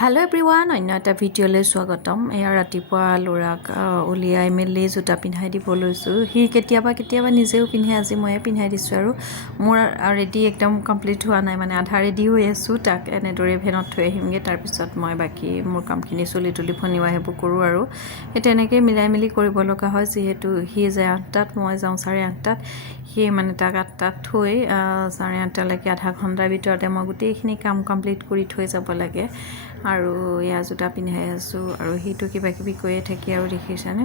Hello everyone अन्य এটা ভিডিঅ'লৈ স্বাগতম। এয়া ৰাতিপুৱা ল'ৰাক উলিয়াই মেলি জোতা পিন্ধাই দিব লৈছোঁ। সি কেতিয়াবা নিজেও পিন্ধে, আজি ময়ে পিন্ধাই দিছোঁ আৰু মোৰ ৰেডি একদম কমপ্লিট হোৱা নাই, মানে আধা ৰেডি হৈ আছোঁ। তাক এনেদৰে ভেনত থৈ আহিমগৈ, তাৰপিছত মই বাকী মোৰ কামখিনি চুলি তুলি ফনিওৱা সেইবোৰ কৰোঁ আৰু সেই তেনেকৈ মিলাই মিলি কৰিব লগা হয়, যিহেতু সি যায় 8টাত, মই যাওঁ 8:30টাত। সেই মানে তাক 8টাত থৈ 8:30লৈকে আধা ঘণ্টাৰ ভিতৰতে মই গোটেইখিনি কাম কমপ্লিট কৰি থৈ যাব লাগে। আৰু এয়া জোতা পিন্ধাই আছোঁ আৰু সেইটো কিবা কিবি কৈয়ে থাকি আৰু দেখিছেনে,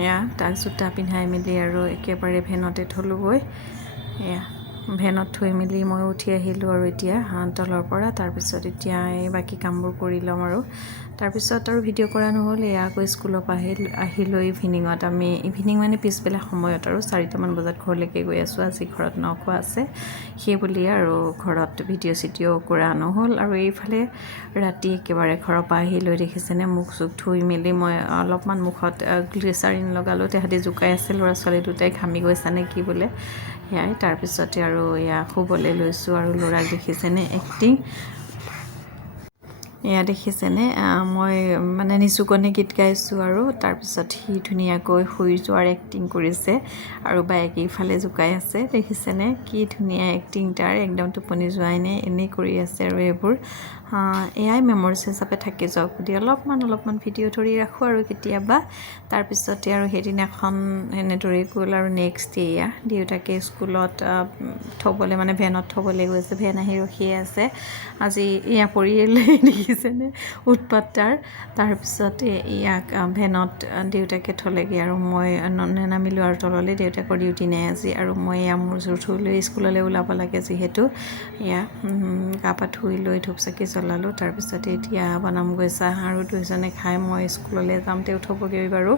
এয়া তাক জোতা পিন্ধাই মেলি আৰু একেবাৰে ভেনতে থ'লোঁগৈ। এয়া ভেনত থৈ মেলি মই উঠি আহিলোঁ আৰু এতিয়া তলৰ পৰা। তাৰপিছত এতিয়া এই বাকী কামবোৰ কৰি ল'ম আৰু তাৰপিছত আৰু ভিডিঅ' কৰা নহ'ল। এয়া আকৌ স্কুলৰ পৰা আহিলৈ ইভিনিঙত ইভিনিং মানে পিছবেলা সময়ত আৰু 4টামান বজাত ঘৰলৈকে গৈ আছোঁ। আজি ঘৰত নখোৱা আছে, সেই বুলিয়ে আৰু ঘৰত ভিডিঅ' চিডিঅ' কৰা নহ'ল। আৰু এইফালে ৰাতি একেবাৰে ঘৰৰ পৰা আহিলৈ দেখিছেনে, মুখ চুখ ধুই মেলি মই অলপমান মুখত গ্লিচাৰিন লগালোঁ। তাহাঁতি জোকাই আছে, ল'ৰা ছোৱালী দুটাই ঘামি গৈছেনে কি বোলে, সেয়াই। তাৰপিছতে আৰু এয়া শুবলৈ লৈছোঁ আৰু ল'ৰাক দেখিছেনে এক্টিং, এয়া দেখিছেনে মই মানে নিচুকনি গীত গাইছোঁ আৰু তাৰপিছত সি ধুনীয়াকৈ শুই যোৱাৰ এক্টিং কৰিছে আৰু বায়েকে ইফালে জোকাই আছে, দেখিছেনে কি ধুনীয়া এক্টিং তাৰ, একদম টোপনি যোৱাই নাই, এনেই কৰি আছে আৰু এইবোৰ। এয়াই মেমৰিজ হিচাপে থাকি যাওক বুলি অলপমান ভিডিঅ' ধৰি ৰাখোঁ আৰু কেতিয়াবা। তাৰপিছতে আৰু সেইদিনাখন এনেদৰেই গ'ল আৰু নেক্সট ডে এয়া দেউতাকে স্কুলত থ'বলৈ মানে ভেনত থ'বলৈ গৈছে, ভেন আহি ৰখিয়ে আছে। আজি এয়া পৰিয়ালে দেখিছেনে উৎপাত তাৰ। তাৰপিছতে ইয়াক ভেনত দেউতাকে থ'লেগৈ আৰু মই নামিলোঁ আৰু তললৈ, দেউতাকৰ ডিউটি নাই আজি। আৰু মই এয়া মোৰ জোৰ থৈ লৈ স্কুললৈ ওলাব লাগে, যিহেতু এয়া গা পা ধুই লৈ ধূপ চাকি জ্বলালোঁ। তাৰপিছতে এতিয়া বনামগৈ চাহ আৰু দুইজনে খাই মই স্কুললৈ যাম, তেওঁ থ'বগৈ বাৰু।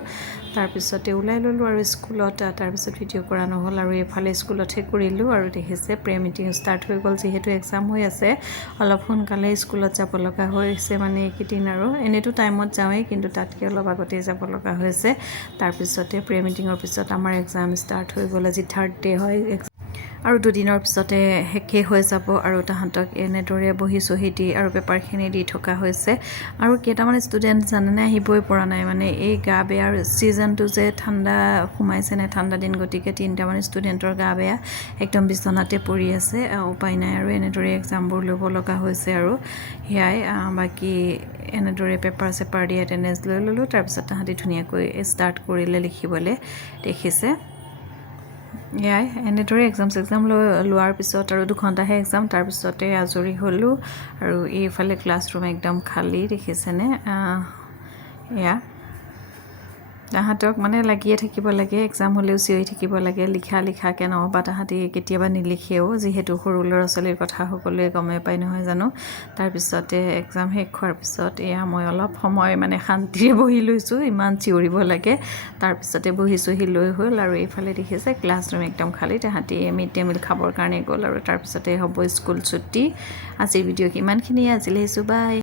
তাৰপিছতে ওলাই ল'লোঁ আৰু স্কুলত। তাৰপিছত ভিডিঅ' কৰা নহ'ল আৰু এইফালে স্কুলতহে কৰিলোঁ আৰু দেখিছে প্ৰে মিটিং ষ্টাৰ্ট হৈ গ'ল, যিহেতু এক্সাম হৈ আছে। অলপ সোনকালে স্কুলত যাব লগা হৈছে মানে এইকেইদিন, আৰু এনেইতো টাইমত যাওঁৱেই, কিন্তু তাতকৈ অলপ আগতেই যাব লগা হৈছে। তাৰপিছতে প্ৰে মিটিঙৰ পিছত আমাৰ এক্সাম ষ্টাৰ্ট হৈ গ'ল। আজি 3rd ডে হয় আৰু 2 দিনৰ পিছতে শেষেই হৈ যাব আৰু তাহাঁতক এনেদৰে বহি চহি দি আৰু পেপাৰখিনি দি থকা হৈছে। আৰু কেইটামান ষ্টুডেণ্ট জানেনে আহিবই পৰা নাই, মানে এই গা বেয়াৰ ছিজনটো যে ঠাণ্ডা সোমাইছে নে, ঠাণ্ডা দিন, গতিকে 3টামান ষ্টুডেণ্টৰ গা বেয়া, একদম বিচনাতে পৰি আছে, উপায় নাই আৰু এনেদৰে এক্সামবোৰ ল'ব লগা হৈছে আৰু সেয়াই। বাকী এনেদৰে পেপাৰ চেপাৰ দি এটেণ্ডেঞ্চ লৈ ল'লোঁ। তাৰপিছত তাহাঁতি ধুনীয়াকৈ ষ্টাৰ্ট কৰিলে লিখিবলৈ, দেখিছে এয়াই। এনেদৰে এক্সাম চেক্সাম লোৱাৰ পিছত আৰু 2 ঘণ্টাহে এক্সাম, তাৰপিছতে আজৰি হ'লোঁ। আৰু এইফালে ক্লাছৰুম একদম খালী, দেখিছেনে এয়া। তাহাঁতক মানে লাগিয়ে থাকিব লাগে, এক্সাম হ'লেও চিঞৰি থাকিব লাগে, লিখাকৈ নহ'বা তাহাঁতি কেতিয়াবা নিলিখেও, যিহেতু সৰু ল'ৰা ছোৱালীৰ কথা সকলোৱে গমেই পায় নহয় জানো। তাৰপিছতে এক্সাম শেষ হোৱাৰ পিছত এয়া মই অলপ সময় মানে শান্তিৰে বহি লৈছোঁ, ইমান চিঞৰিব লাগে। তাৰপিছতে বহি চহি লৈ হ'ল আৰু এইফালে দেখিছে ক্লাছৰুম একদম খালী, তাহাঁতি মিড ডে মিল খাবৰ কাৰণে গ'ল আৰু তাৰপিছতে হ'ব স্কুল ছুটি। আজিৰ ভিডিঅ' কিমানখিনিয়ে, আজিলৈ আহিছোঁ, বাই।